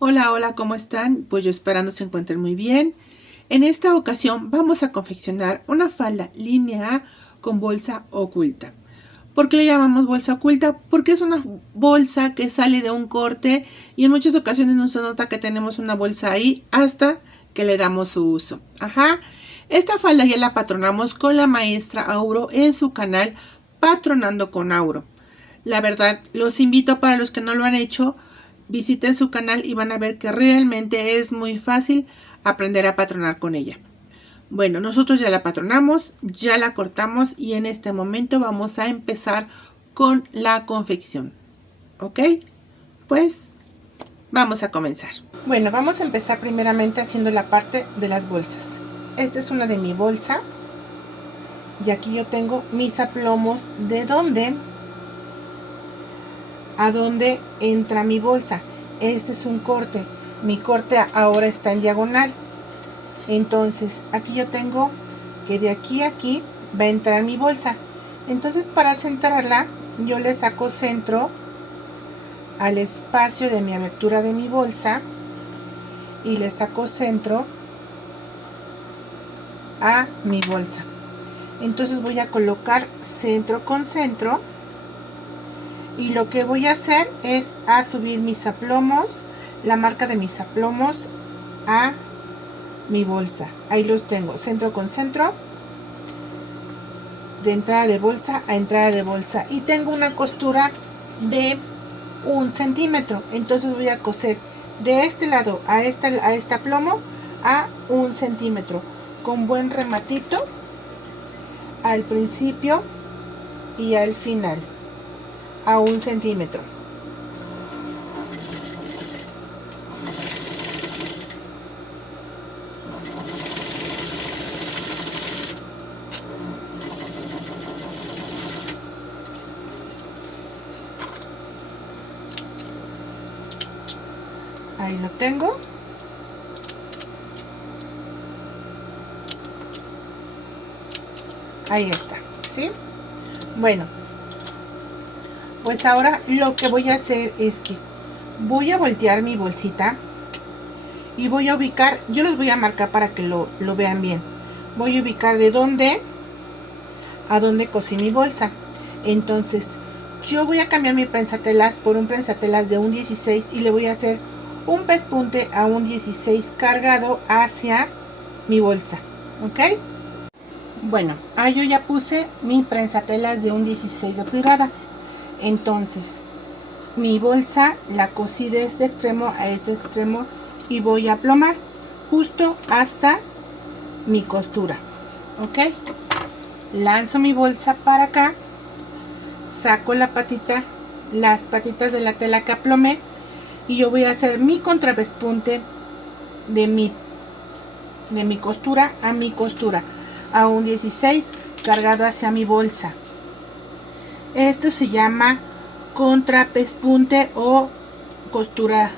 Hola, hola, ¿cómo están? Pues yo esperando se encuentren muy bien. En esta ocasión vamos a confeccionar una falda línea con bolsa oculta. ¿Por qué le llamamos bolsa oculta? Porque es una bolsa que sale de un corte y en muchas ocasiones no se nota que tenemos una bolsa ahí hasta que le damos su uso. Esta falda ya la patronamos con la maestra Auro en su canal Patronando con Auro. La verdad, los invito, para los que no lo han hecho, visiten su canal y van a ver que realmente es muy fácil aprender a patronar con ella. Bueno, nosotros ya la patronamos, ya la cortamos y en este momento vamos a empezar con la confección. ¿Ok? Pues vamos a comenzar. Bueno, vamos a empezar primeramente haciendo la parte de las bolsas. Esta es una de mi bolsa y aquí yo tengo mis aplomos de dónde a dónde entra mi bolsa. Este es un corte, mi corte ahora está en diagonal, entonces aquí yo tengo que de aquí a aquí va a entrar mi bolsa. Entonces, para centrarla yo le saco centro al espacio de mi abertura de mi bolsa y le saco centro a mi bolsa. Entonces voy a colocar centro con centro y lo que voy a hacer es a subir mis aplomos, la marca de mis aplomos a mi bolsa. Ahí los tengo, centro con centro, de entrada de bolsa a entrada de bolsa, y tengo una costura de 1 centímetro. Entonces voy a coser de este lado a este aplomo a 1 centímetro con buen rematito al principio y al final a 1 centímetro. Ahí lo tengo. Ahí está, ¿sí? Bueno, pues ahora lo que voy a hacer es que voy a voltear mi bolsita y voy a ubicar, yo los voy a marcar para que lo vean bien. Voy a ubicar de dónde a dónde cosí mi bolsa. Entonces yo voy a cambiar mi prensatelas por un prensatelas de un 16 y le voy a hacer un pespunte a un 16 cargado hacia mi bolsa. ¿Ok? Bueno, yo ya puse mi prensatelas de un 16 de pulgada. Entonces mi bolsa la cosí de este extremo a este extremo y voy a aplomar justo hasta mi costura. ¿Ok? Lanzo mi bolsa para acá, saco la patita, las patitas de la tela que aplomé, y yo voy a hacer mi contrapespunte de mi costura a mi costura a un 16 cargado hacia mi bolsa. Esto se llama contrapespunte o costura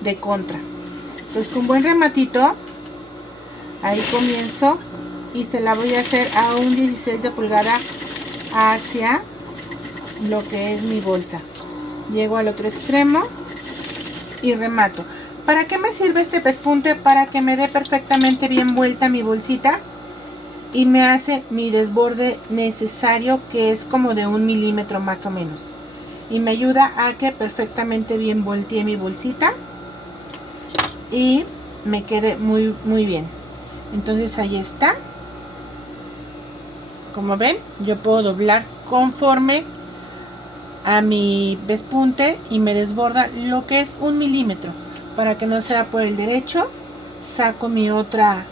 de contra. Entonces, con buen rematito, ahí comienzo y se la voy a hacer a un 16 de pulgada hacia lo que es mi bolsa. Llego al otro extremo y remato. ¿Para qué me sirve este pespunte? Para que me dé perfectamente bien vuelta mi bolsita y me hace mi desborde necesario, que es como de 1 milímetro más o menos, y me ayuda a que perfectamente bien voltee mi bolsita y me quede muy bien. Entonces ahí está. Como ven, yo puedo doblar conforme a mi pespunte y me desborda lo que es 1 milímetro. Para que no sea por el derecho, saco mi otra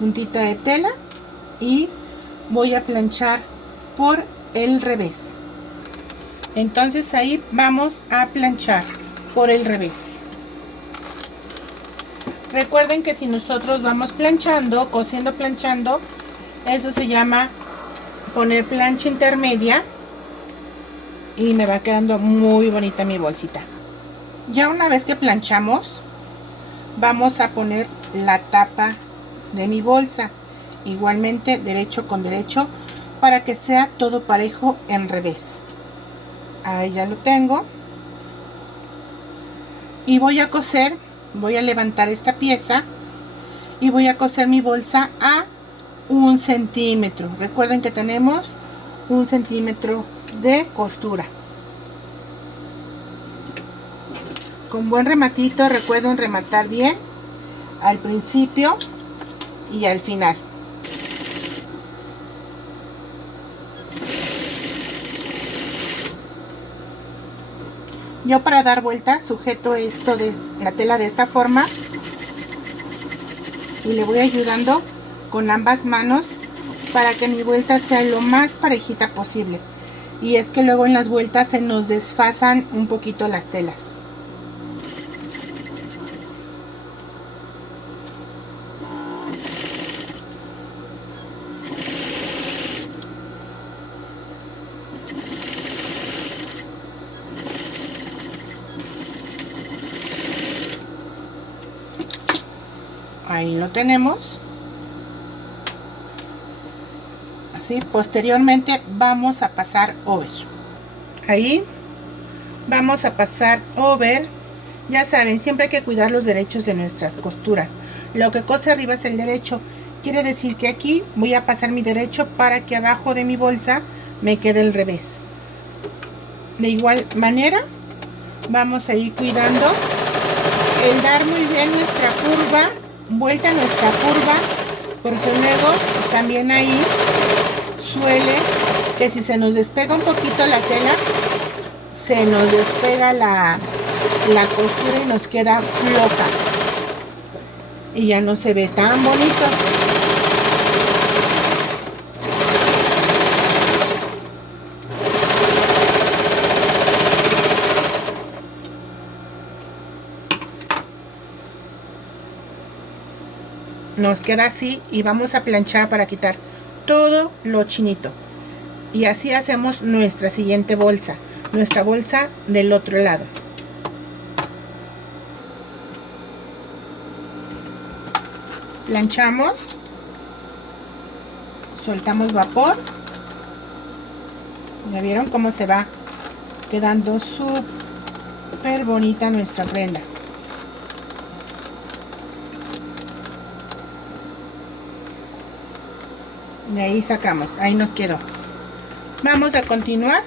puntita de tela y voy a planchar por el revés. Entonces ahí vamos a planchar por el revés. Recuerden que si nosotros vamos planchando, cosiendo, planchando, eso se llama poner plancha intermedia y me va quedando muy bonita mi bolsita. Ya una vez que planchamos, vamos a poner la tapa de mi bolsa, igualmente derecho con derecho, para que sea todo parejo en revés. Ahí ya lo tengo. y voy a coser, voy a levantar esta pieza y voy a coser mi bolsa a 1 centímetro. Recuerden que tenemos 1 centímetro de costura. Con buen rematito, recuerden rematar bien al principio y al final. Yo para dar vuelta sujeto esto de la tela de esta forma y le voy ayudando con ambas manos para que mi vuelta sea lo más parejita posible. Y es que luego en las vueltas se nos desfasan un poquito las telas. Ahí lo tenemos. Así, posteriormente vamos a pasar over. Ahí vamos a pasar over. Ya saben, siempre hay que cuidar los derechos de nuestras costuras. Lo que cose arriba es el derecho. Quiere decir que aquí voy a pasar mi derecho para que abajo de mi bolsa me quede el revés. De igual manera vamos a ir cuidando el dar muy bien nuestra curva, vuelta a nuestra curva, porque luego también ahí suele que si se nos despega un poquito la tela, se nos despega la costura y nos queda floja y ya no se ve tan bonito. Nos queda así y vamos a planchar para quitar todo lo chinito. Y así hacemos nuestra siguiente bolsa, nuestra bolsa del otro lado. Planchamos, soltamos vapor. ¿Ya vieron cómo se va quedando súper bonita nuestra prenda? De ahí sacamos, ahí nos quedó. Vamos a continuar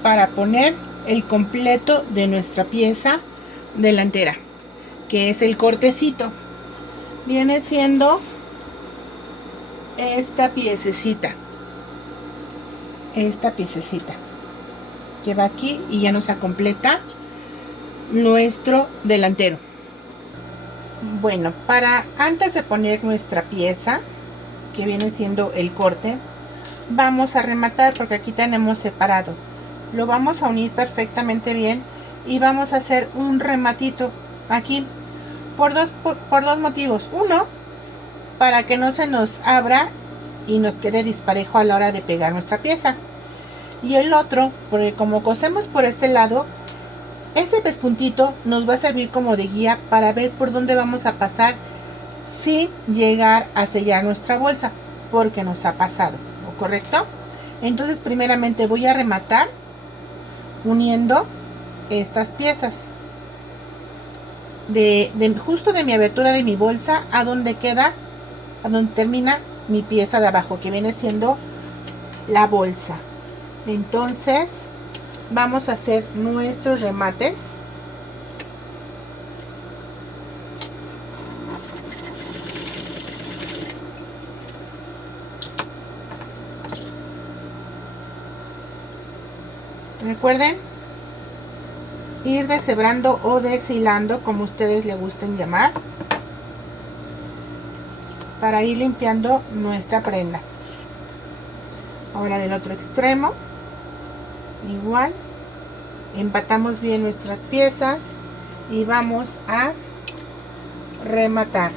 para poner el completo de nuestra pieza delantera, que es el cortecito. Viene siendo esta piececita que va aquí y ya nos completa nuestro delantero. Bueno, para antes de poner nuestra pieza, que viene siendo el corte, vamos a rematar porque aquí tenemos separado. Lo vamos a unir perfectamente bien y vamos a hacer un rematito aquí por dos motivos. Uno, para que no se nos abra y nos quede disparejo a la hora de pegar nuestra pieza. Y el otro, porque como cosemos por este lado, ese pespuntito nos va a servir como de guía para ver por dónde vamos a pasar sin llegar a sellar nuestra bolsa, porque nos ha pasado, ¿correcto? Entonces primeramente voy a rematar uniendo estas piezas justo de mi abertura de mi bolsa a donde queda, a donde termina mi pieza de abajo, que viene siendo la bolsa. Entonces vamos a hacer nuestros remates. Recuerden ir deshebrando o deshilando, como ustedes le gusten llamar, para ir limpiando nuestra prenda. Ahora del otro extremo igual, empatamos bien nuestras piezas y vamos a rematar.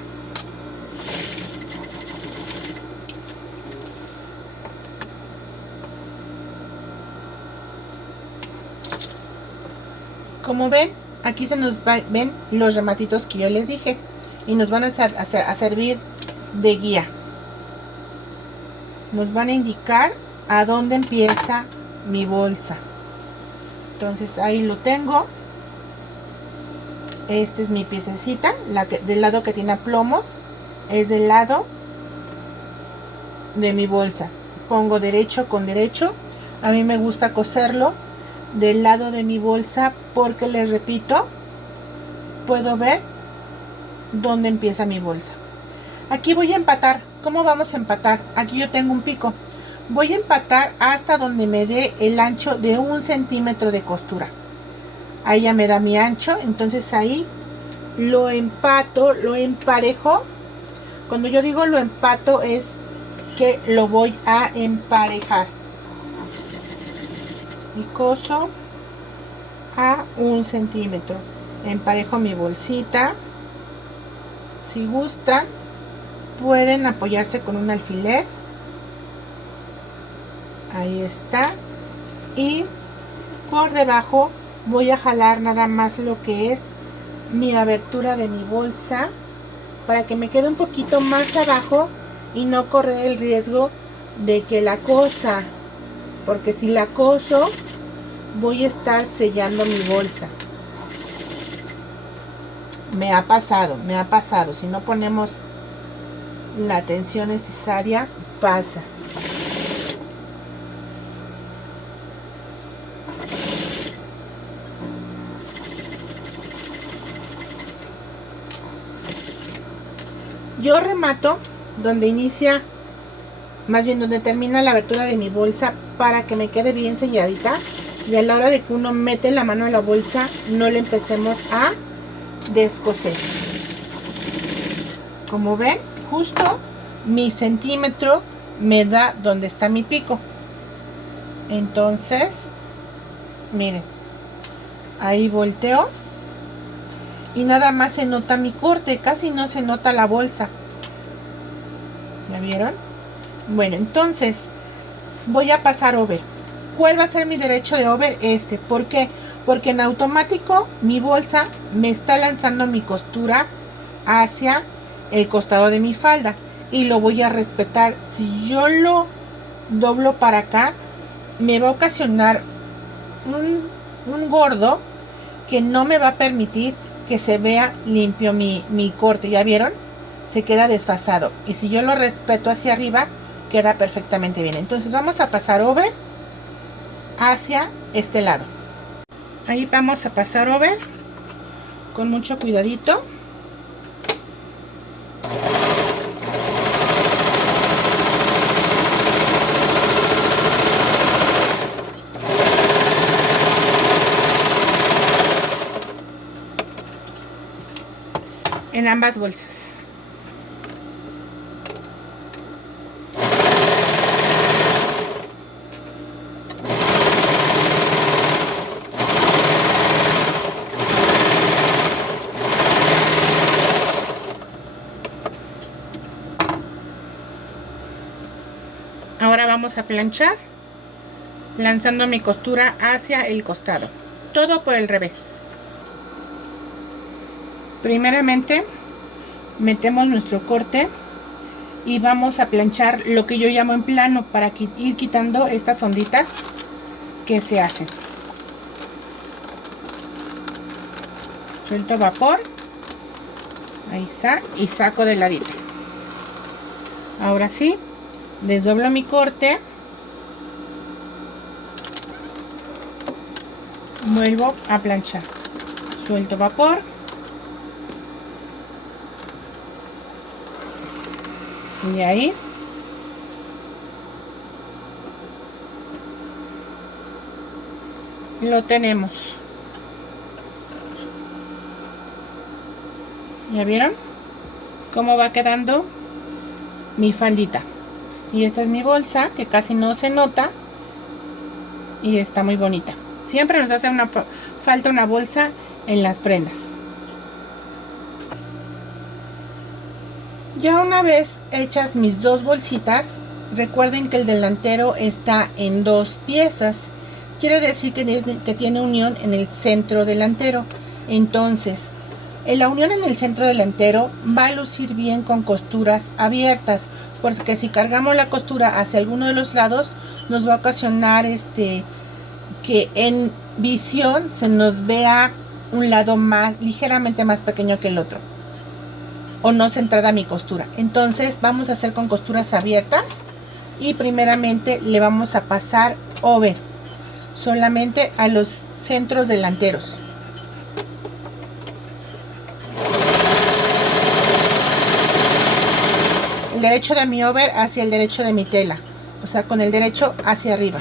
Como ven, aquí se nos ven los rematitos que yo les dije y nos van a servir de guía. Nos van a indicar a dónde empieza mi bolsa. Entonces ahí lo tengo Esta es mi piececita, del lado que tiene plomos, es del lado de mi bolsa. Pongo derecho con derecho. A mí me gusta coserlo del lado de mi bolsa porque, les repito, puedo ver dónde empieza mi bolsa. Aquí voy a empatar. ¿Cómo vamos a empatar? Aquí yo tengo un pico. Voy a empatar hasta donde me dé el ancho de 1 centímetro de costura. Ahí ya me da mi ancho, entonces ahí lo empato, lo emparejo. Cuando yo digo lo empato es que lo voy a emparejar. Y coso a 1 centímetro. Emparejo mi bolsita. Si gustan, pueden apoyarse con un alfiler. Ahí está. Y por debajo voy a jalar nada más lo que es mi abertura de mi bolsa para que me quede un poquito más abajo y no correr el riesgo de que la cosa, porque si la coso voy a estar sellando mi bolsa. Me ha pasado, si no ponemos la atención necesaria, pasa. Yo remato donde inicia, más bien donde termina la abertura de mi bolsa para que me quede bien selladita, y a la hora de que uno mete la mano a la bolsa no le empecemos a descoser. Como ven, justo mi centímetro me da donde está mi pico. Entonces, miren, ahí volteo y nada más se nota mi corte, casi no se nota la bolsa. ¿Ya vieron? Bueno, entonces voy a pasar over. ¿Cuál va a ser mi derecho de over? ¿Por qué? Porque en automático mi bolsa me está lanzando mi costura hacia el costado de mi falda y lo voy a respetar. Si yo lo doblo para acá, me va a ocasionar un gordo que no me va a permitir que se vea limpio mi corte. ¿Ya vieron? Se queda desfasado, y si yo lo respeto hacia arriba queda perfectamente bien. Entonces vamos a pasar over hacia este lado. Ahí vamos a pasar over con mucho cuidadito. En ambas bolsas. Ahora vamos a planchar lanzando mi costura hacia el costado, todo por el revés. Primeramente metemos nuestro corte y vamos a planchar lo que yo llamo en plano para ir quitando estas onditas que se hacen. Suelto vapor, ahí está, y saco de ladito. Ahora sí, desdoblo mi corte, vuelvo a planchar, suelto vapor, y ahí lo tenemos. ¿Ya vieron cómo va quedando mi faldita? Y esta es mi bolsa, que casi no se nota y está muy bonita. Siempre nos hace falta una bolsa en las prendas. Ya una vez hechas mis dos bolsitas, recuerden que el delantero está en dos piezas. Quiere decir que tiene unión en el centro delantero. Entonces, la unión en el centro delantero va a lucir bien con costuras abiertas, porque si cargamos la costura hacia alguno de los lados, nos va a ocasionar que en visión se nos vea un lado más, ligeramente más pequeño que el otro, o no centrada mi costura. Entonces vamos a hacer con costuras abiertas y primeramente le vamos a pasar over solamente a los centros delanteros. El derecho de mi over hacia el derecho de mi tela, o sea, con el derecho hacia arriba.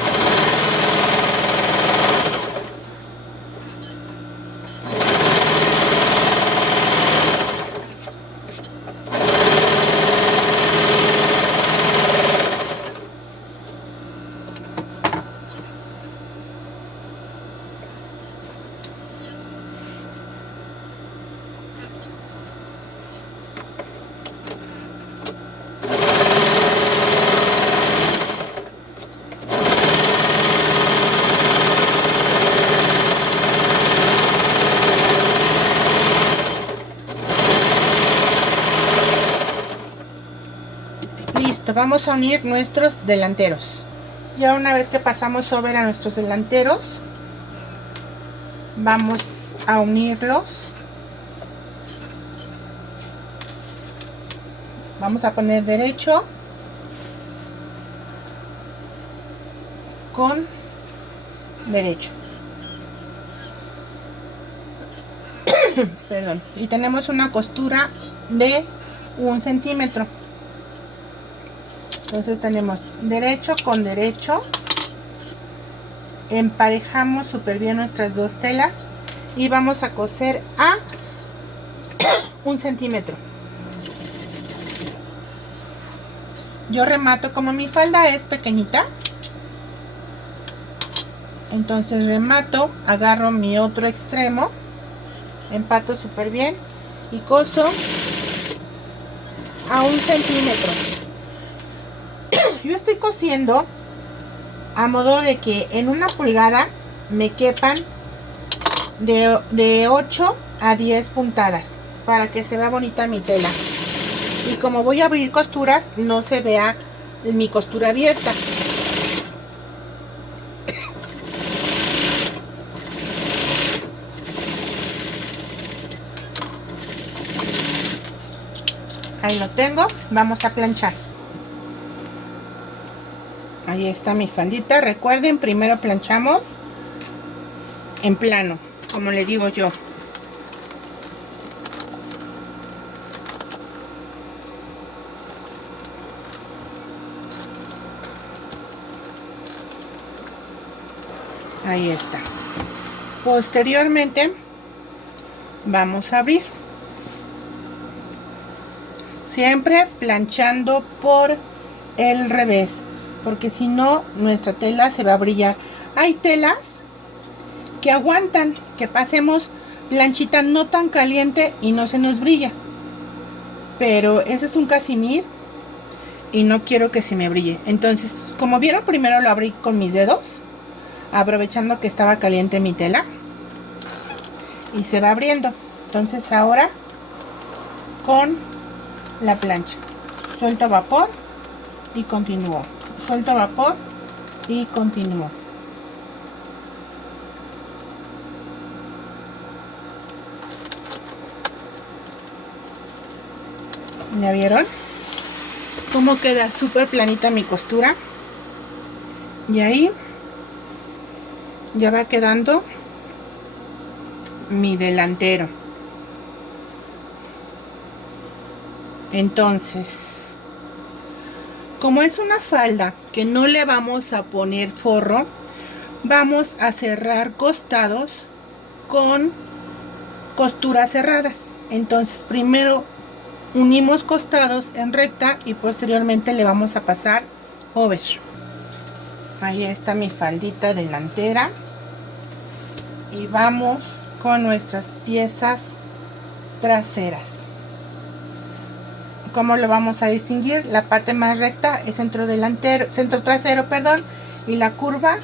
Listo, vamos a unir nuestros delanteros. Ya una vez que pasamos sobre a nuestros delanteros, vamos a unirlos. Vamos a poner derecho con derecho. Perdón. Y tenemos una costura de 1 centímetro. Entonces tenemos derecho con derecho, emparejamos súper bien nuestras dos telas y vamos a coser a 1 centímetro. Yo remato, como mi falda es pequeñita, entonces remato, agarro mi otro extremo, empato súper bien y coso a 1 centímetro. Yo estoy cosiendo a modo de que en 1 pulgada me quepan de 8 a 10 puntadas para que se vea bonita mi tela. Y como voy a abrir costuras, no se vea mi costura abierta. Ahí lo tengo, vamos a planchar. Ahí está mi faldita. Recuerden, primero planchamos en plano, como le digo yo. Ahí está. Posteriormente vamos a abrir. Siempre planchando por el revés, porque si no nuestra tela se va a brillar. Hay telas que aguantan que pasemos planchita no tan caliente y no se nos brilla, pero ese es un casimir y no quiero que se me brille. Entonces, como vieron, primero lo abrí con mis dedos, aprovechando que estaba caliente mi tela, y se va abriendo. Entonces ahora con la plancha suelto vapor y continúo, suelto vapor y continúo. ¿Ya vieron cómo queda súper planita mi costura? Y ahí ya va quedando mi delantero. Entonces, como es una falda que no le vamos a poner forro, vamos a cerrar costados con costuras cerradas. Entonces primero unimos costados en recta y posteriormente le vamos a pasar over. Ahí está mi faldita delantera y vamos con nuestras piezas traseras. ¿Cómo lo vamos a distinguir? La parte más recta es centro trasero, perdón, y la curva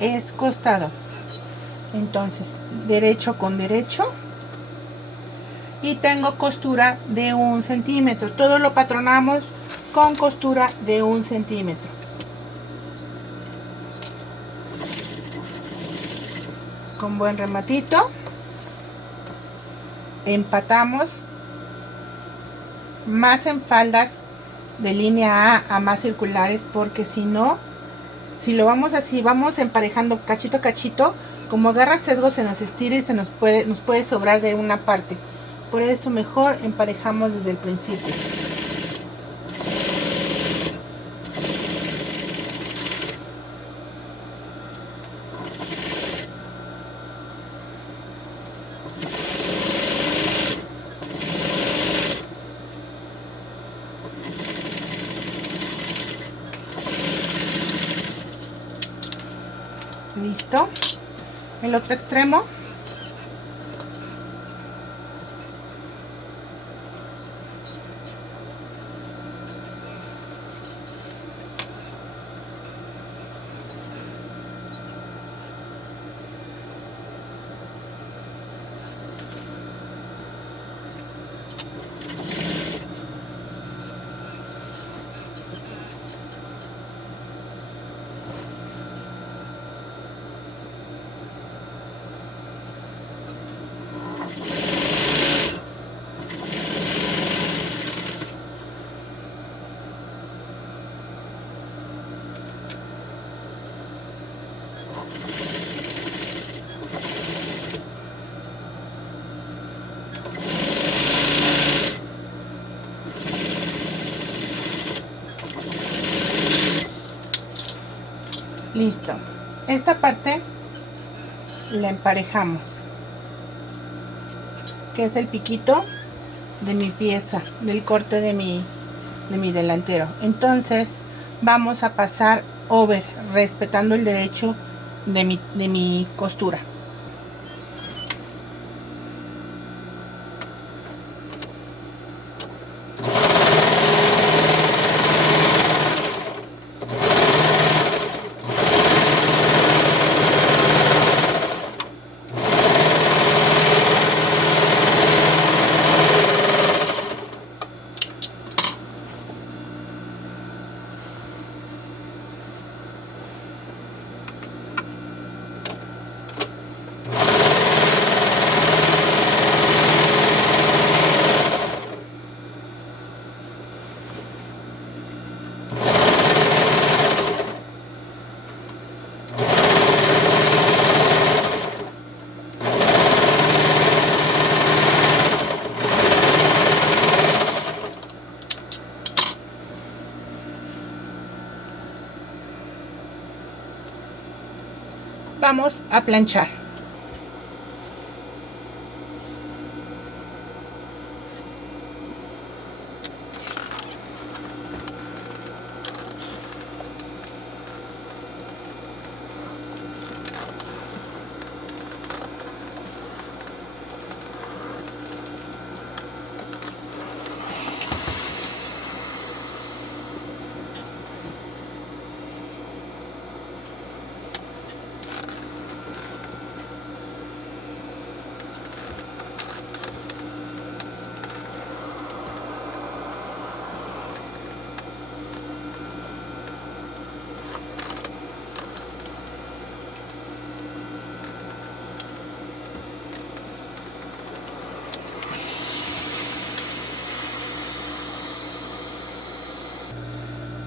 es costado. Entonces derecho con derecho y tengo costura de 1 centímetro. Todo lo patronamos con costura de 1 centímetro. Con buen rematito. empatamos más en faldas de línea A más circulares, porque si no, si lo vamos así, vamos emparejando cachito a cachito, como agarra sesgo se nos estira y nos puede sobrar de una parte. Por eso mejor emparejamos desde el principio. Listo. El otro extremo. Listo. Esta parte la emparejamos, que es el piquito de mi pieza, del corte de mi delantero. Entonces vamos a pasar over, respetando el derecho de mi costura. Vamos a planchar.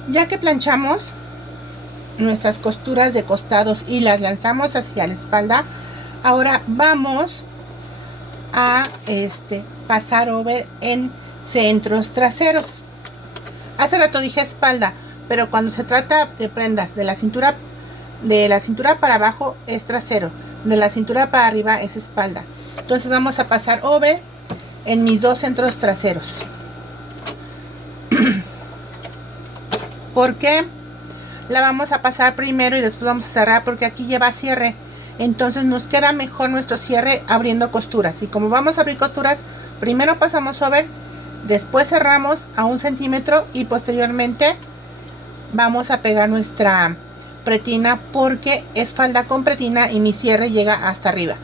Ya que planchamos nuestras costuras de costados y las lanzamos hacia la espalda, ahora vamos a pasar over en centros traseros. Hace rato dije espalda, pero cuando se trata de prendas de la cintura para abajo es trasero, de la cintura para arriba es espalda. Entonces vamos a pasar over en mis dos centros traseros. ¿Por qué la vamos a pasar primero y después vamos a cerrar? Porque aquí lleva cierre, entonces nos queda mejor nuestro cierre abriendo costuras. Y como vamos a abrir costuras, primero pasamos over, después cerramos a 1 centímetro y posteriormente vamos a pegar nuestra pretina, porque es falda con pretina y mi cierre llega hasta arriba.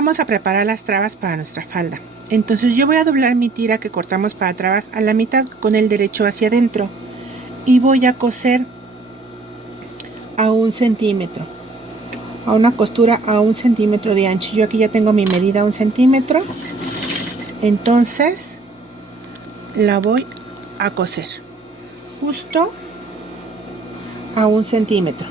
vamos a preparar las trabas para nuestra falda. Entonces yo voy a doblar mi tira que cortamos para trabas a la mitad con el derecho hacia adentro y voy a coser a 1 centímetro, a una costura a 1 centímetro de ancho. Yo aquí ya tengo mi medida 1 centímetro, entonces la voy a coser justo a 1 centímetro.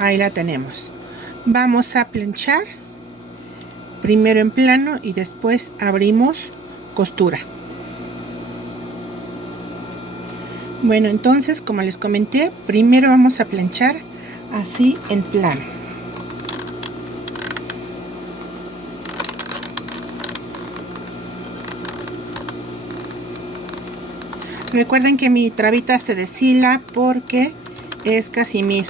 Ahí la tenemos. Vamos a planchar primero en plano y después abrimos costura. Bueno, entonces, como les comenté, primero vamos a planchar así en plano. Recuerden que mi trabita se deshila porque es casimir.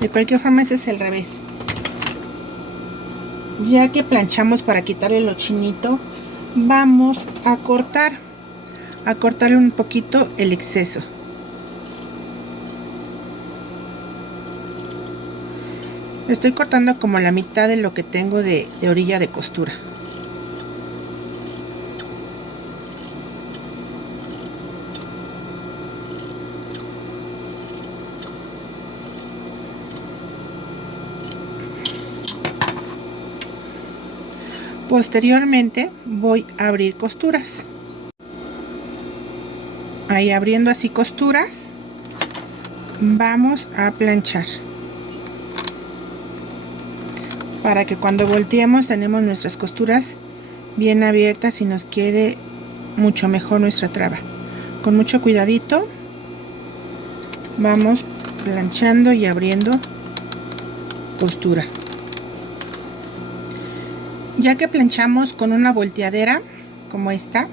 De cualquier forma, ese es el revés. Ya que planchamos para quitarle lo chinito, vamos a cortarle un poquito el exceso. Estoy cortando como la mitad de lo que tengo de orilla de costura. Posteriormente voy a abrir costuras. Ahí abriendo así costuras, vamos a planchar. Para que cuando volteemos tenemos nuestras costuras bien abiertas y nos quede mucho mejor nuestra traba. Con mucho cuidadito vamos planchando y abriendo costura. Ya que planchamos con una volteadera como esta,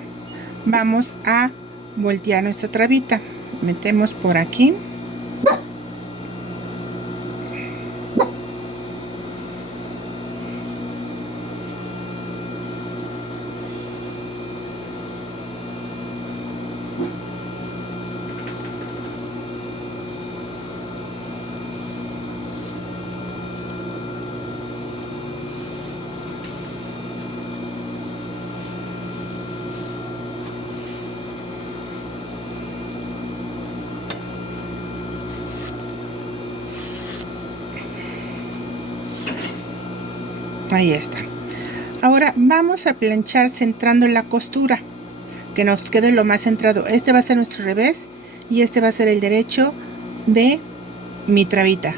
vamos a voltear nuestra trabita. Metemos por aquí. Ahí está. Ahora vamos a planchar centrando la costura, que nos quede lo más centrado. Este va a ser nuestro revés y este va a ser el derecho de mi trabita.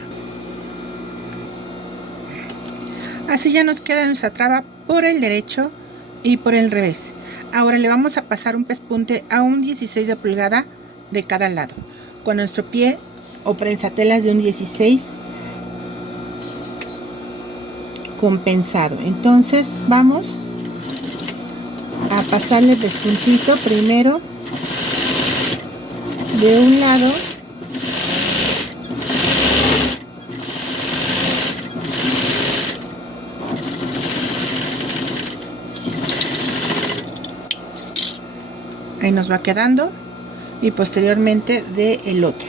Así ya nos queda nuestra traba por el derecho y por el revés. Ahora le vamos a pasar un pespunte a un 16 de pulgada de cada lado, con nuestro pie o prensatelas de un 16 compensado. Entonces vamos a pasarle pespuntito primero de un lado ahí nos va quedando y posteriormente del otro.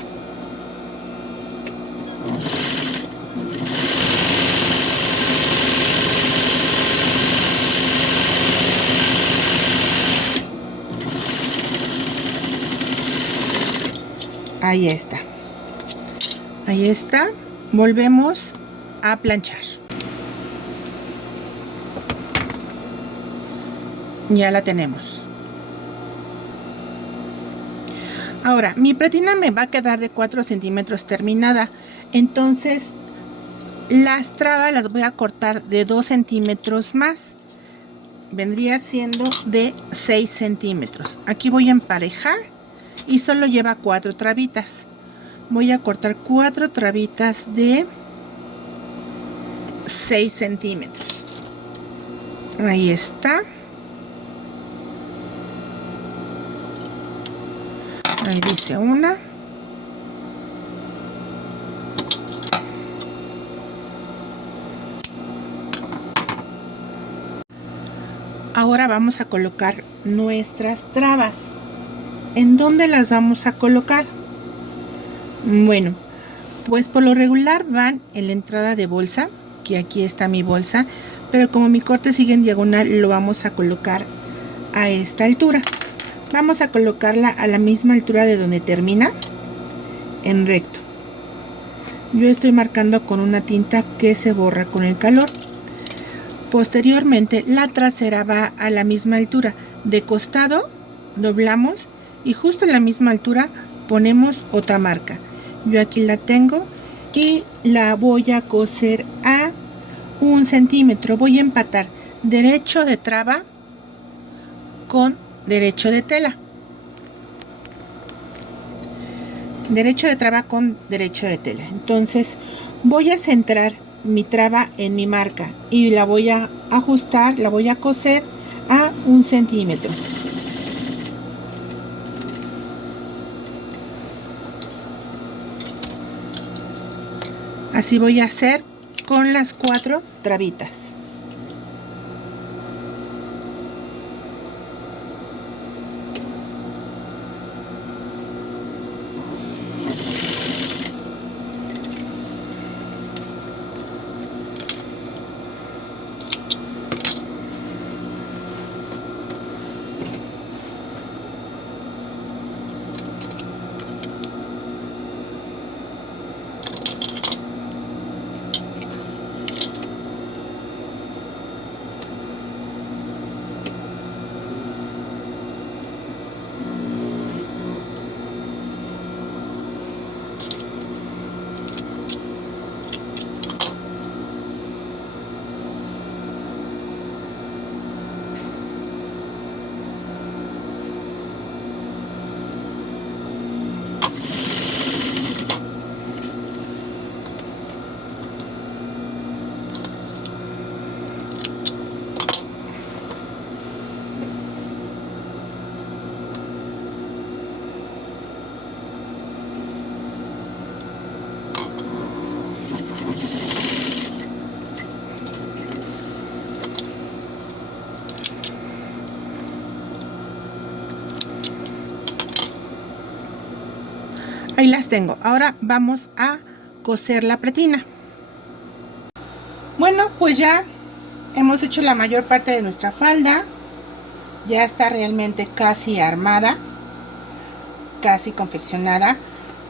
Ahí está. Ahí está. Volvemos a planchar. Ya la tenemos. Ahora, mi pretina me va a quedar de 4 centímetros terminada. Entonces, las trabas las voy a cortar de 2 centímetros más. Vendría siendo de 6 centímetros. Aquí voy a emparejar y solo lleva 4 trabitas. Voy a cortar 4 trabitas de 6 centímetros. Ahí está. Ahí dice una, Ahora vamos a colocar nuestras trabas. ¿En dónde las vamos a colocar? Bueno, pues por lo regular van en la entrada de bolsa, que aquí está mi bolsa, pero como mi corte sigue en diagonal, lo vamos a colocar a esta altura. Vamos a colocarla a la misma altura de donde termina, en recto. Yo estoy marcando con una tinta que se borra con el calor. Posteriormente, la trasera va a la misma altura. De costado, doblamos y justo en la misma altura ponemos otra marca. Yo aquí la tengo y la voy a coser a 1 centímetro. Voy a empatar derecho de traba con derecho de tela. Derecho de traba con derecho de tela. Entonces voy a centrar mi traba en mi marca y la voy a ajustar, la voy a coser a 1 centímetro. Así voy a hacer con las 4 trabitas. Ahí las tengo. Ahora vamos a coser la pretina. Bueno, pues ya hemos hecho la mayor parte de nuestra falda. Ya está realmente casi armada, casi confeccionada.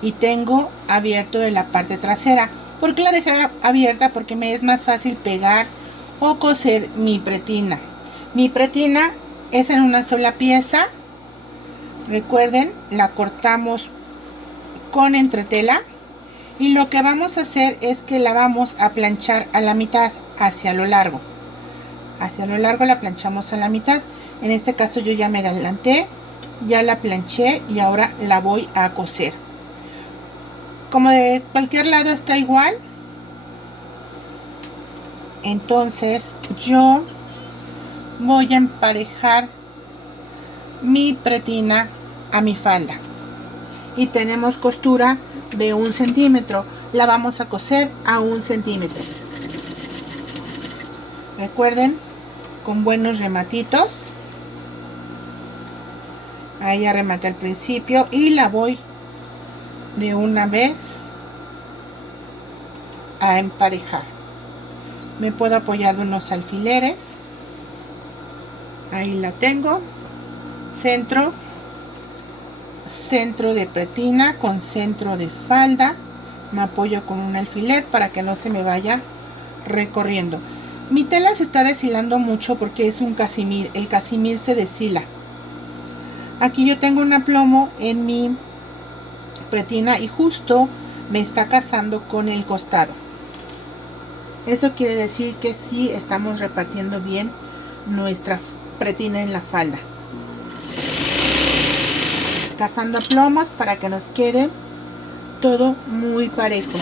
Y tengo abierto de la parte trasera. ¿Por qué la dejé abierta? Porque me es más fácil pegar o coser mi pretina. Mi pretina es en una sola pieza. Recuerden, la cortamos con entretela y lo que vamos a hacer es que la vamos a planchar a la mitad, hacia lo largo la planchamos a la mitad. En este caso yo ya me adelanté, ya la planché y ahora la voy a coser. Como de cualquier lado está igual, entonces yo voy a emparejar mi pretina a mi falda. Y tenemos costura de 1 centímetro. La vamos a coser a 1 centímetro. Recuerden, con buenos rematitos. Ahí ya rematé al principio y la voy de una vez a emparejar. Me puedo apoyar de unos alfileres. Ahí la tengo. Centro de pretina con centro de falda. Me apoyo con un alfiler para que no se me vaya recorriendo. Mi tela se está deshilando mucho porque es un casimir. El casimir se deshila. Aquí yo tengo un aplomo en mi pretina y justo me está casando con el costado. Eso quiere decir que sí estamos repartiendo bien nuestra pretina en la falda. Cazando aplomos para que nos quede todo muy parejo.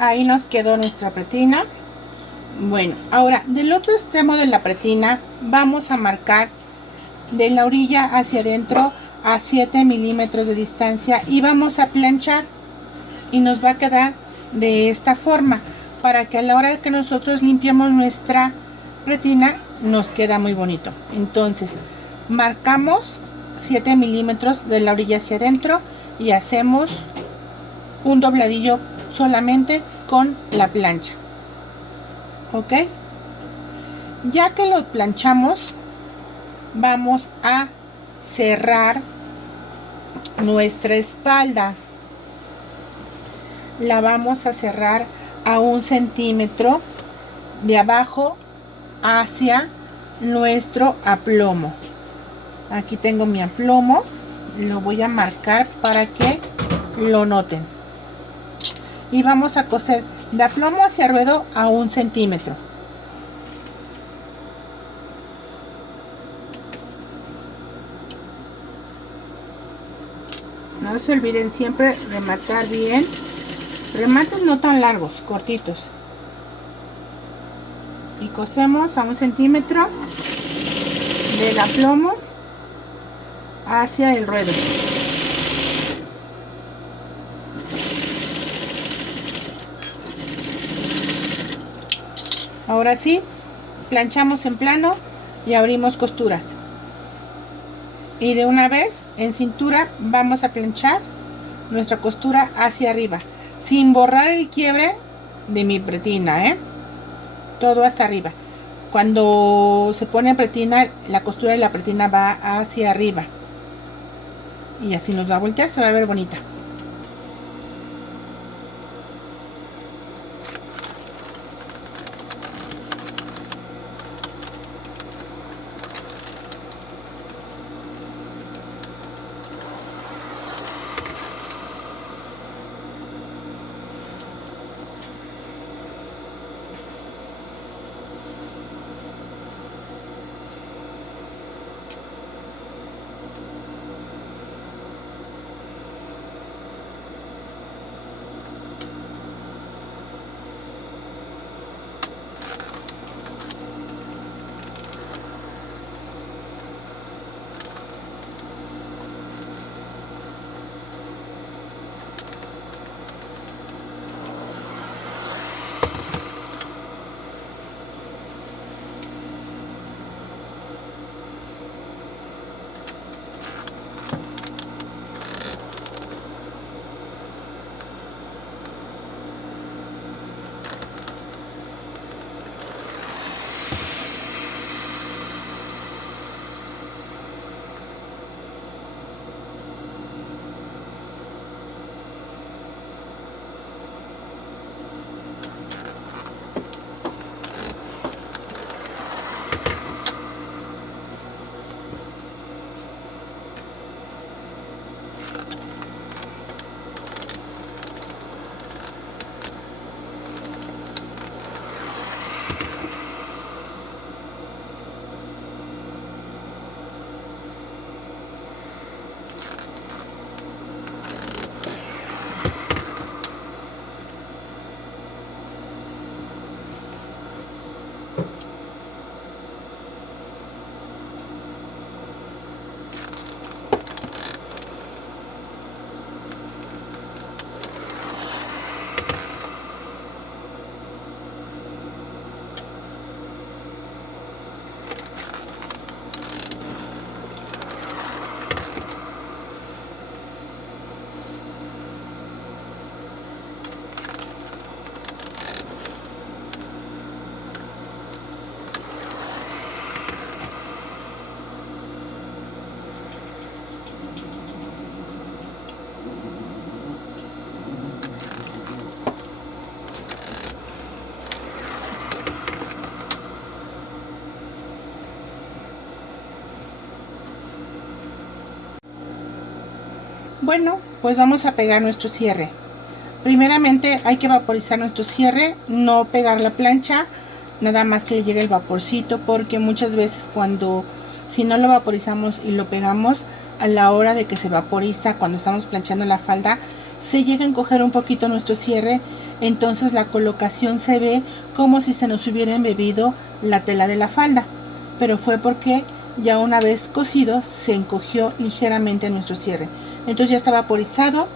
Ahí nos quedó nuestra pretina. Bueno, ahora del otro extremo de la pretina vamos a marcar de la orilla hacia adentro a 7 milímetros de distancia y vamos a planchar, y nos va a quedar de esta forma, para que a la hora que nosotros limpiamos nuestra pretina nos queda muy bonito. Entonces marcamos 7 milímetros de la orilla hacia adentro y hacemos un dobladillo solamente con la plancha. Ok, ya que lo planchamos, vamos a cerrar nuestra espalda. La vamos a cerrar a 1 centímetro de abajo hacia nuestro aplomo. Aquí tengo mi aplomo, lo voy a marcar para que lo noten. Y vamos a coser de aplomo hacia ruedo a 1 centímetro. No se olviden siempre rematar bien. Remates no tan largos, cortitos. Y cosemos a 1 centímetro del aplomo hacia el ruedo. Ahora sí, planchamos en plano y abrimos costuras. Y de una vez en cintura vamos a planchar nuestra costura hacia arriba, sin borrar el quiebre de mi pretina, todo hasta arriba. Cuando se pone pretina, la costura de la pretina va hacia arriba, y así nos va a voltear, se va a ver bonita. Bueno, pues vamos a pegar nuestro cierre. Primeramente hay que vaporizar nuestro cierre, no pegar la plancha, nada más que le llegue el vaporcito, porque muchas veces si no lo vaporizamos y lo pegamos, a la hora de que se vaporiza, cuando estamos planchando la falda, se llega a encoger un poquito nuestro cierre, entonces la colocación se ve como si se nos hubiera embebido la tela de la falda, pero fue porque Ya una vez cosido se encogió ligeramente nuestro cierre, entonces ya está vaporizado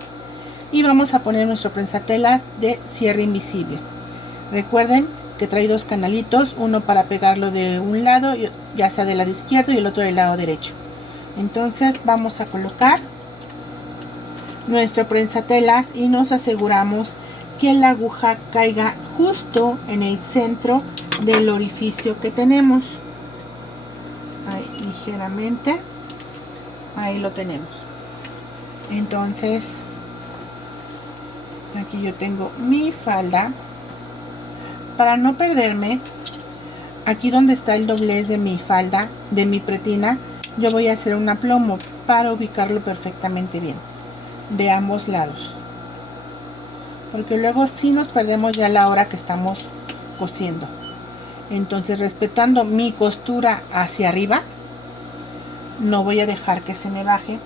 y vamos a poner nuestro prensatelas de cierre invisible. Recuerden que trae dos canalitos, uno para pegarlo de un lado, ya sea del lado izquierdo, y el otro del lado derecho. Entonces vamos a colocar nuestro prensatelas y nos aseguramos que la aguja caiga justo en el centro del orificio que tenemos. Ahí, ligeramente, ahí lo tenemos. Entonces aquí yo tengo mi falda. Para no perderme, aquí donde está el doblez de mi falda, de mi pretina, yo voy a hacer un aplomo para ubicarlo perfectamente bien de ambos lados, porque luego sí nos perdemos ya a la hora que estamos cosiendo. Entonces, respetando mi costura hacia arriba, no voy a dejar que se me baje.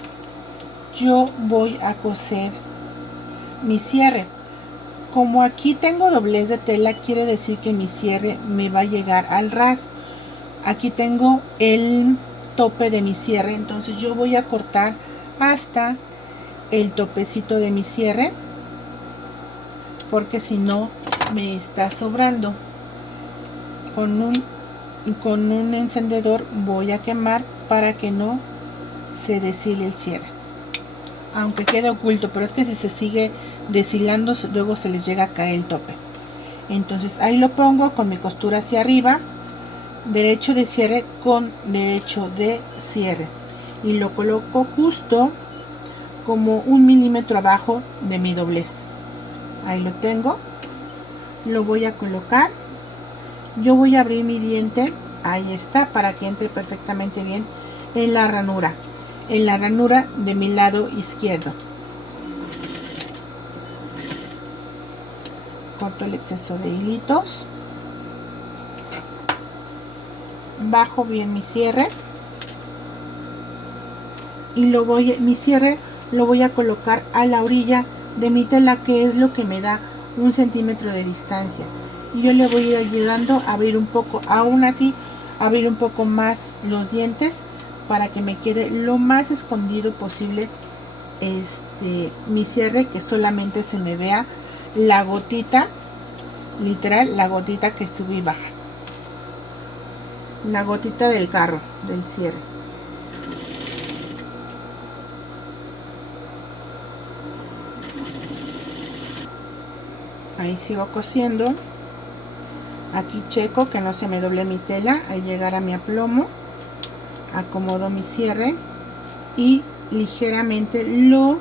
Yo voy a coser mi cierre. Como aquí tengo doblez de tela, quiere decir que mi cierre me va a llegar al ras. Aquí tengo el tope de mi cierre, entonces yo voy a cortar hasta el topecito de mi cierre, porque si no me está sobrando. Con un encendedor voy a quemar para que no se deshile el cierre, aunque quede oculto, pero es que si se sigue deshilando luego se les llega a caer el tope. Entonces ahí lo pongo con mi costura hacia arriba, derecho de cierre con derecho de cierre, y lo coloco justo como 1 milímetro abajo de mi doblez. Ahí lo tengo, lo voy a colocar. Yo voy a abrir mi diente, ahí está, para que entre perfectamente bien en la ranura de mi lado izquierdo. Corto el exceso de hilitos, bajo bien mi cierre y mi cierre lo voy a colocar a la orilla de mi tela, que es lo que me da 1 centímetro de distancia, y yo le voy a ir ayudando a abrir un poco, aún así abrir un poco más los dientes para que me quede lo más escondido posible mi cierre, que solamente se me vea la gotita, literal la gotita que sube y baja, la gotita del carro del cierre. Ahí sigo cosiendo. Aquí checo que no se me doble mi tela al llegar a mi aplomo, acomodo mi cierre y ligeramente lo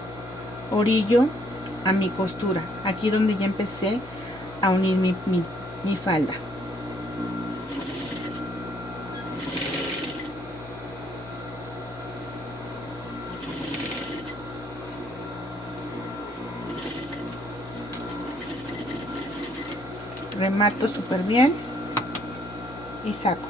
orillo a mi costura, aquí donde ya empecé a unir mi falda. Remato súper bien y saco.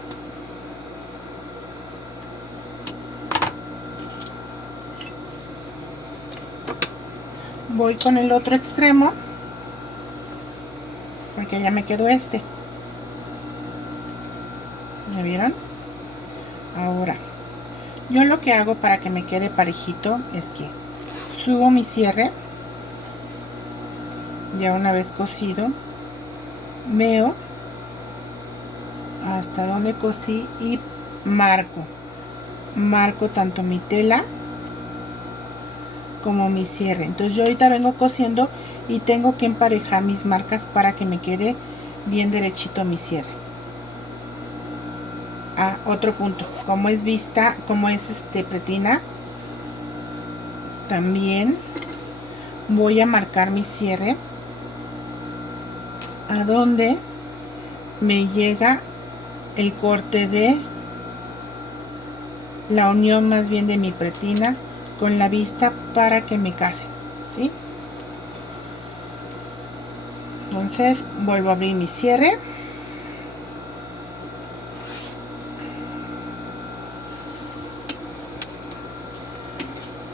Voy con el otro extremo, porque ya me quedó este. ¿Ya vieron? Ahora, yo lo que hago para que me quede parejito es que subo mi cierre, ya una vez cosido, veo hasta donde cosí y marco tanto mi tela como mi cierre. Entonces yo ahorita vengo cosiendo y tengo que emparejar mis marcas para que me quede bien derechito mi cierre. Otro punto, como es vista, como es pretina, también voy a marcar mi cierre a donde me llega el corte de la unión, más bien de mi pretina con la vista, para que me case, ¿sí? Entonces vuelvo a abrir mi cierre,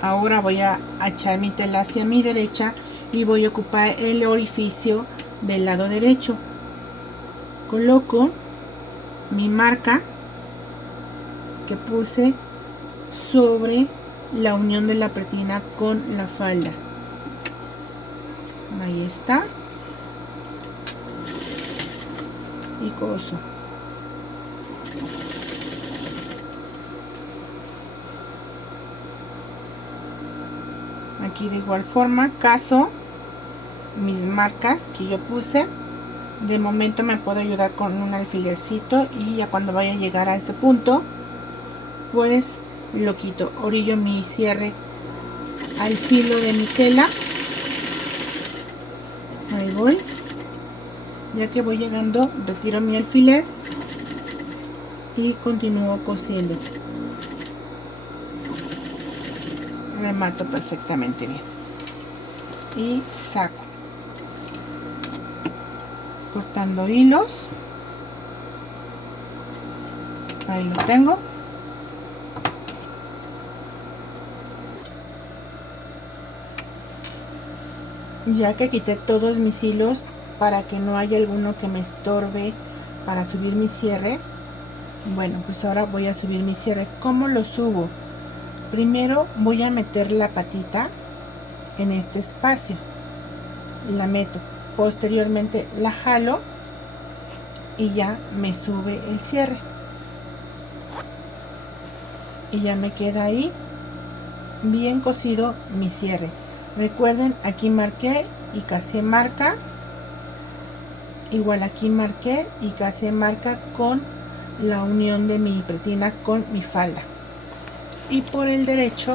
ahora voy a echar mi tela hacia mi derecha y voy a ocupar el orificio del lado derecho. Coloco mi marca que puse sobre la unión de la pretina con la falda. Ahí está. Y coso. Aquí de igual forma caso mis marcas que yo puse. De momento me puedo ayudar con un alfilercito y ya cuando vaya a llegar a ese punto pues lo quito. Orillo mi cierre al filo de mi tela. Ahí voy. Ya que voy llegando, retiro mi alfiler y continúo cosiendo. Remato perfectamente bien y saco, cortando hilos. Ahí lo tengo. Ya que quité todos mis hilos para que no haya alguno que me estorbe para subir mi cierre, bueno, pues ahora voy a subir mi cierre. ¿Cómo lo subo? Primero voy a meter la patita en este espacio y la meto. Posteriormente la jalo y ya me sube el cierre y ya me queda ahí bien cosido mi cierre. Recuerden, aquí marqué y casé marca, igual aquí marqué y casé marca con la unión de mi pretina con mi falda. Y por el derecho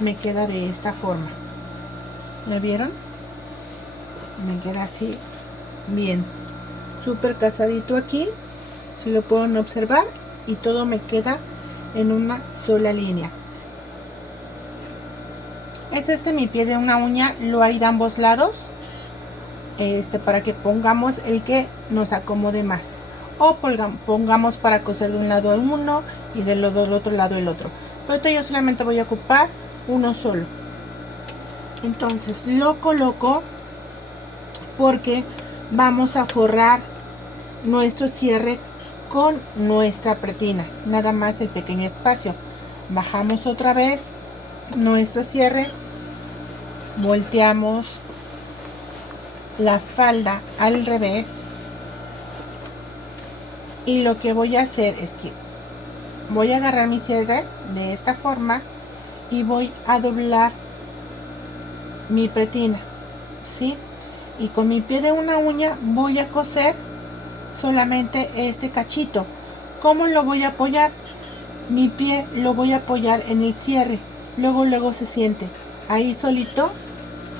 me queda de esta forma. ¿Ya vieron? Me queda así bien, súper casadito aquí, si lo pueden observar, y todo me queda en una sola línea. Es este mi pie de una uña, lo hay de ambos lados, para que pongamos el que nos acomode más, o pongamos para coser de un lado el uno y del otro lado el otro. Ahorita yo solamente voy a ocupar uno solo. Entonces lo coloco porque vamos a forrar nuestro cierre con nuestra pretina, nada más el pequeño espacio. Bajamos otra vez nuestro cierre, volteamos la falda al revés y lo que voy a hacer es que voy a agarrar mi cierre de esta forma y voy a doblar mi pretina, ¿sí? Y con mi pie de una uña voy a coser solamente este cachito. ¿Cómo lo voy a apoyar? Mi pie lo voy a apoyar en el cierre, luego se siente, ahí solito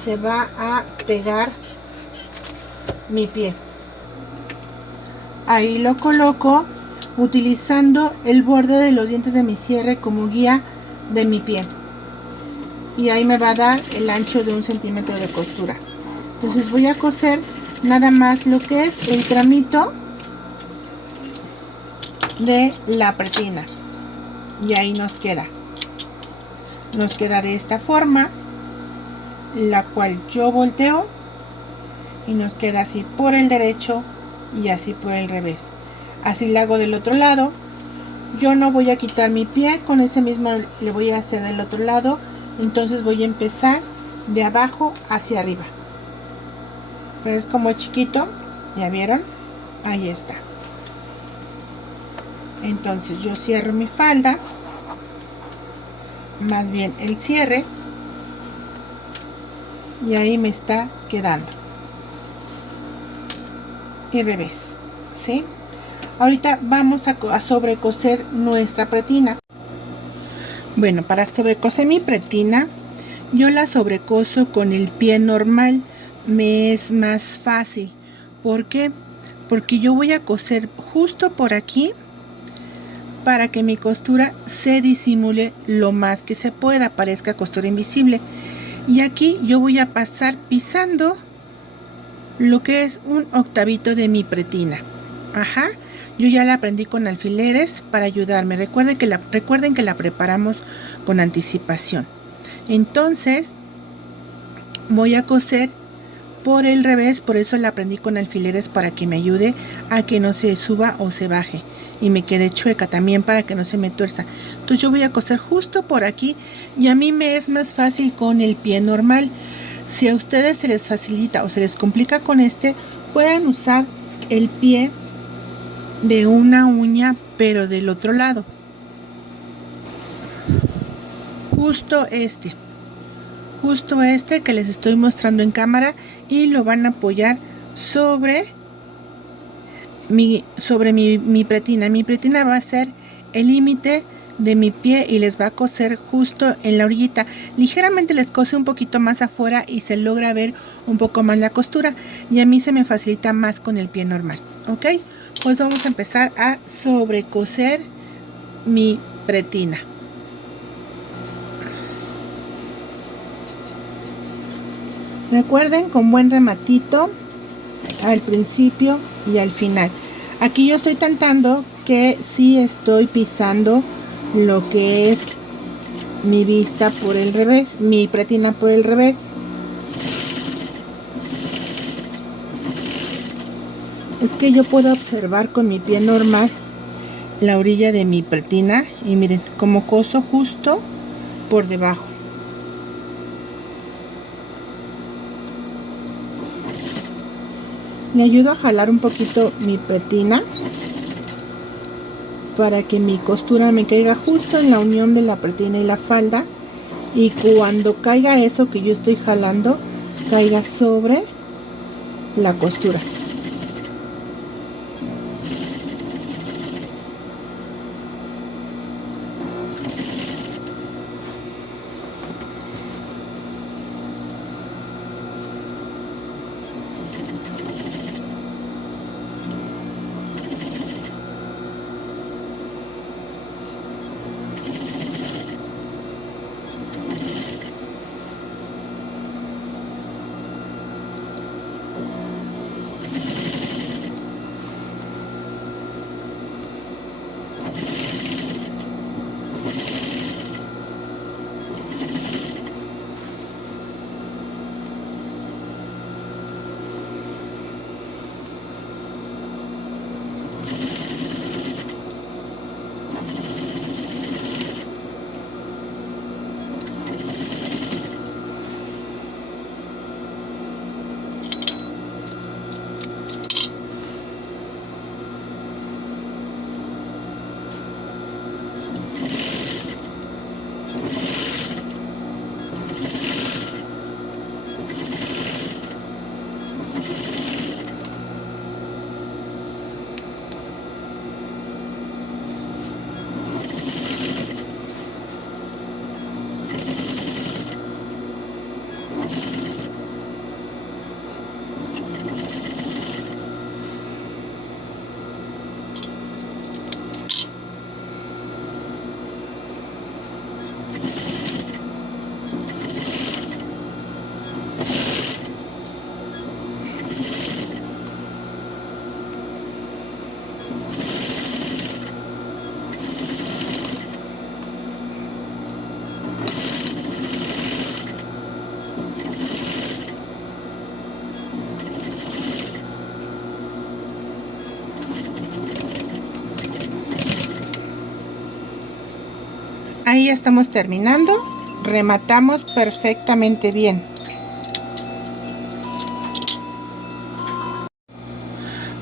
se va a pegar mi pie. Ahí lo coloco utilizando el borde de los dientes de mi cierre como guía de mi pie, y ahí me va a dar el ancho de 1 centímetro de costura. Entonces voy a coser nada más lo que es el tramito de la pretina y ahí nos queda de esta forma, la cual yo volteo y nos queda así por el derecho y así por el revés. Así lo hago del otro lado. Yo no voy a quitar mi pie, con ese mismo le voy a hacer del otro lado. Entonces voy a empezar de abajo hacia arriba, pero es como chiquito, ¿ya vieron? Ahí está. Entonces yo cierro mi falda, más bien el cierre, y ahí me está quedando, y revés, ¿sí? Ahorita vamos a sobrecoser nuestra pretina. Bueno, para sobrecoser mi pretina, yo la sobrecoso con el pie normal. Me es más fácil. ¿Por qué? Porque yo voy a coser justo por aquí para que mi costura se disimule lo más que se pueda, parezca costura invisible. Y aquí yo voy a pasar pisando lo que es un octavito de mi pretina. Ajá. Yo ya la aprendí con alfileres para ayudarme. Recuerden que la preparamos con anticipación. Entonces voy a coser por el revés, por eso la prendí con alfileres para que me ayude a que no se suba o se baje y me quede chueca también para que no se me tuerza. Entonces yo voy a coser justo por aquí y a mí me es más fácil con el pie normal. Si a ustedes se les facilita o se les complica con este, pueden usar el pie de una uña pero del otro lado, justo este que les estoy mostrando en cámara, y lo van a apoyar sobre mi pretina. Mi pretina va a ser el límite de mi pie y les va a coser justo en la orillita. Ligeramente les cose un poquito más afuera y se logra ver un poco más la costura, y a mí se me facilita más con el pie normal. Ok, pues vamos a empezar a sobrecoser mi pretina. Recuerden, con buen rematito al principio y al final. Aquí yo estoy tentando que sí estoy pisando lo que es mi vista por el revés, mi pretina por el revés. Es que yo puedo observar con mi pie normal la orilla de mi pretina y miren cómo coso justo por debajo. Me ayudo a jalar un poquito mi pretina para que mi costura me caiga justo en la unión de la pretina y la falda, y cuando caiga eso que yo estoy jalando, caiga sobre la costura. Ahí ya estamos terminando, rematamos perfectamente bien.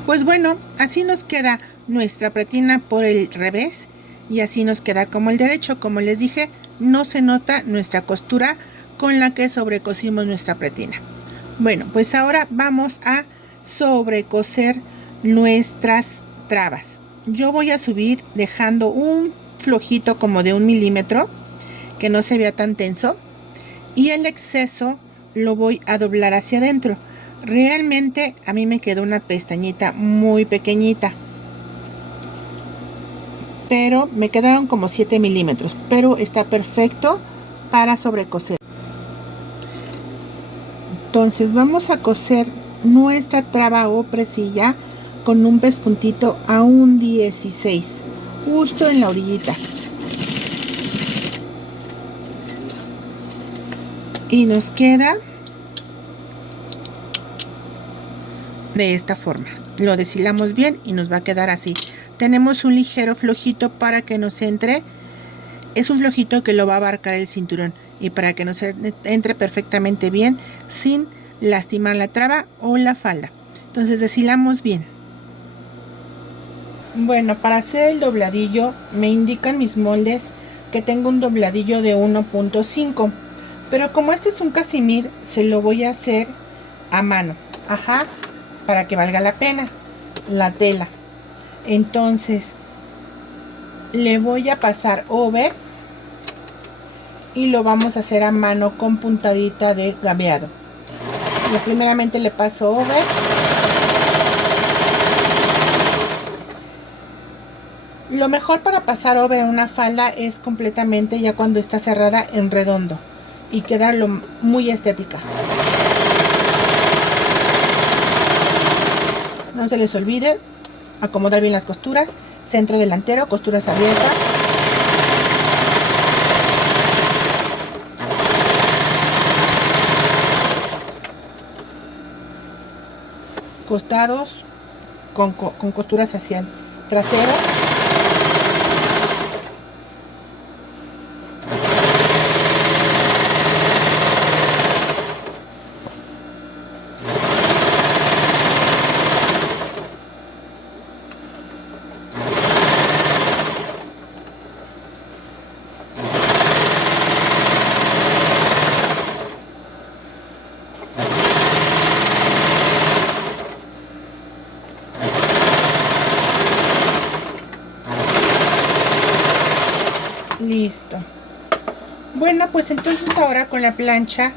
Pues bueno, así nos queda nuestra pretina por el revés y así nos queda como el derecho. Como les dije, no se nota nuestra costura con la que sobrecosimos nuestra pretina. Bueno, pues ahora vamos a sobrecoser nuestras trabas. Yo voy a subir dejando un flojito como de 1 milímetro, que no se vea tan tenso, y el exceso lo voy a doblar hacia adentro. Realmente a mí me quedó una pestañita muy pequeñita, pero me quedaron como 7 milímetros, pero está perfecto para sobrecoser. Entonces vamos a coser nuestra traba o presilla con un pespuntito a un 16, justo en la orillita, y nos queda de esta forma. Lo deshilamos bien y nos va a quedar así. Tenemos un ligero flojito para que nos entre. Es un flojito que lo va a abarcar el cinturón y para que nos entre perfectamente bien sin lastimar la traba o la falda. Entonces deshilamos bien. Bueno, para hacer el dobladillo me indican mis moldes que tengo un dobladillo de 1.5, pero como este es un casimir, se lo voy a hacer a mano, para que valga la pena la tela. Entonces le voy a pasar over y lo vamos a hacer a mano con puntadita de gabeado. Yo primeramente le paso over. Lo mejor para pasar over en una falda es completamente ya cuando está cerrada en redondo y queda muy estética. No se les olvide acomodar bien las costuras, centro delantero, costuras abiertas. Costados con costuras hacia el trasero. Listo. Bueno, pues entonces ahora con la plancha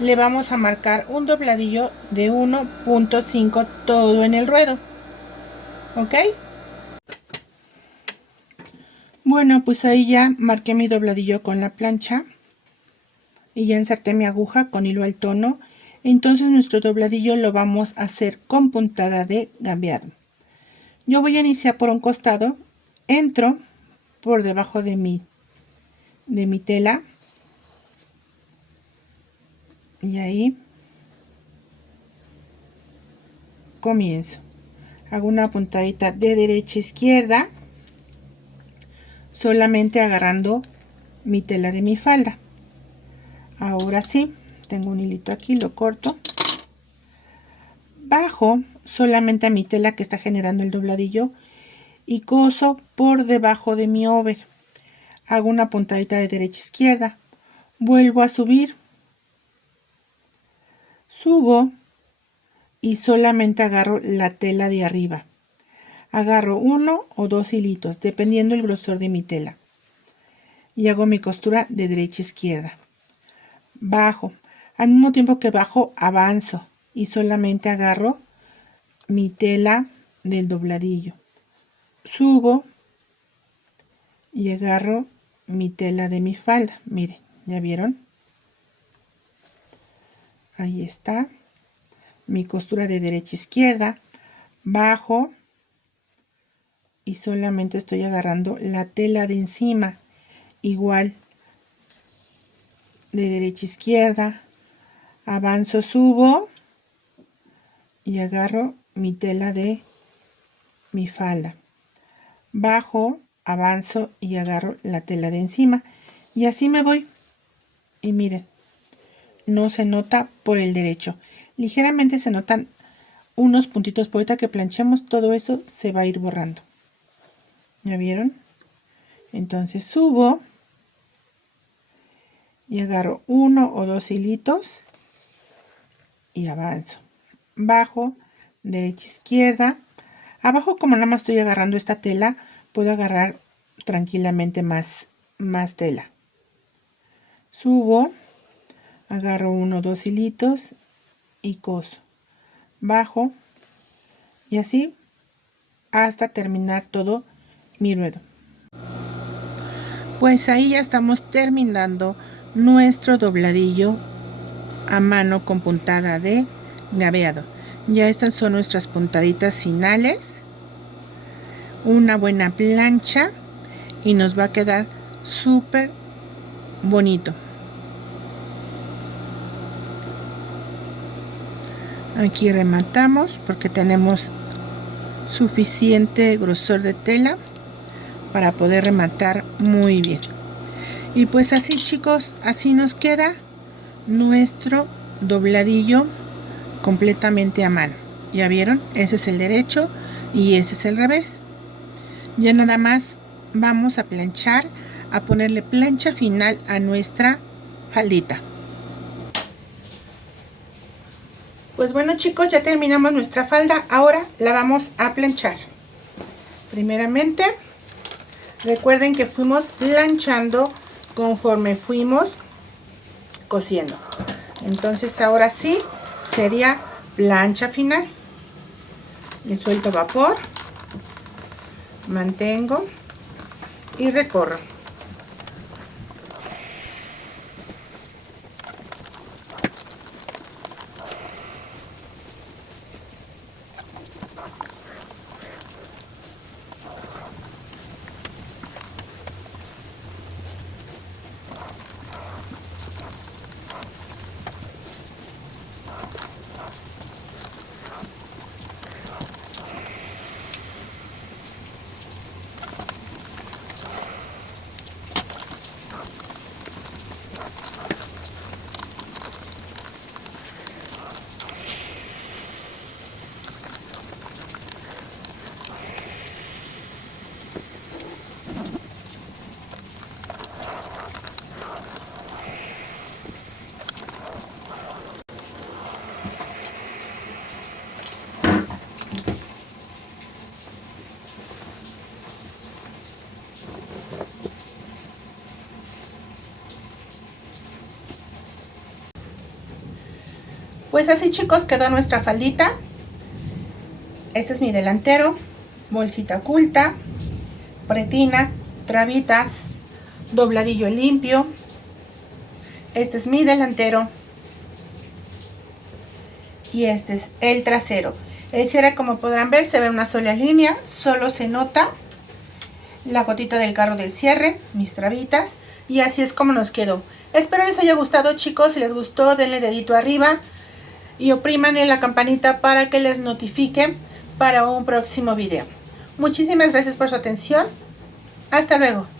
le vamos a marcar un dobladillo de 1.5 todo en el ruedo. ¿Ok? Bueno, pues ahí ya marqué mi dobladillo con la plancha y ya inserté mi aguja con hilo al tono. Entonces nuestro dobladillo lo vamos a hacer con puntada de gabeado. Yo voy a iniciar por un costado, entro por debajo de mi tela y ahí comienzo. Hago una puntadita de derecha a izquierda, solamente agarrando mi tela de mi falda. Ahora sí, tengo un hilito aquí, lo corto, bajo solamente a mi tela que está generando el dobladillo y coso por debajo de mi over. Hago una puntadita de derecha a izquierda, vuelvo a subir, subo y solamente agarro la tela de arriba. Agarro 1 o 2 hilitos dependiendo el grosor de mi tela y hago mi costura de derecha a izquierda. Bajo, al mismo tiempo que bajo avanzo y solamente agarro mi tela del dobladillo. Subo y agarro mi tela de mi falda. Miren, ¿ya vieron? Ahí está mi costura de derecha a izquierda. Bajo y solamente estoy agarrando la tela de encima, igual de derecha a izquierda, avanzo, subo y agarro mi tela de mi falda, bajo, avanzo y agarro la tela de encima y así me voy. Y miren, no se nota por el derecho, ligeramente se notan unos puntitos, por ahorita que planchemos todo eso se va a ir borrando. ¿Ya vieron? Entonces subo y agarro 1 o 2 hilitos y avanzo, bajo, derecha, izquierda. Abajo, como nada más estoy agarrando esta tela, puedo agarrar tranquilamente más tela. Subo, agarro 1 o 2 hilitos y coso, bajo y así hasta terminar todo mi ruedo. Pues ahí ya estamos terminando nuestro dobladillo a mano con puntada de gabeado. Ya estas son nuestras puntaditas finales, una buena plancha y nos va a quedar súper bonito. Aquí rematamos porque tenemos suficiente grosor de tela para poder rematar muy bien. Y pues así, chicos, así nos queda nuestro dobladillo completamente a mano. Ya vieron, ese es el derecho y ese es el revés. Ya nada más vamos a planchar, a ponerle plancha final a nuestra faldita. Pues bueno, chicos, ya terminamos nuestra falda. Ahora la vamos a planchar. Primeramente, recuerden que fuimos planchando conforme fuimos cosiendo. Entonces ahora sí sería plancha final. Le suelto vapor, mantengo y recorro. Pues así, chicos, quedó nuestra faldita. Este es mi delantero, bolsita oculta, pretina, trabitas, dobladillo limpio. Este es mi delantero y este es el trasero. El cierre, como podrán ver, se ve una sola línea, solo se nota la gotita del carro del cierre, mis trabitas, y así es como nos quedó. Espero les haya gustado, chicos. Si les gustó, denle dedito arriba y opriman en la campanita para que les notifique para un próximo video. Muchísimas gracias por su atención. Hasta luego.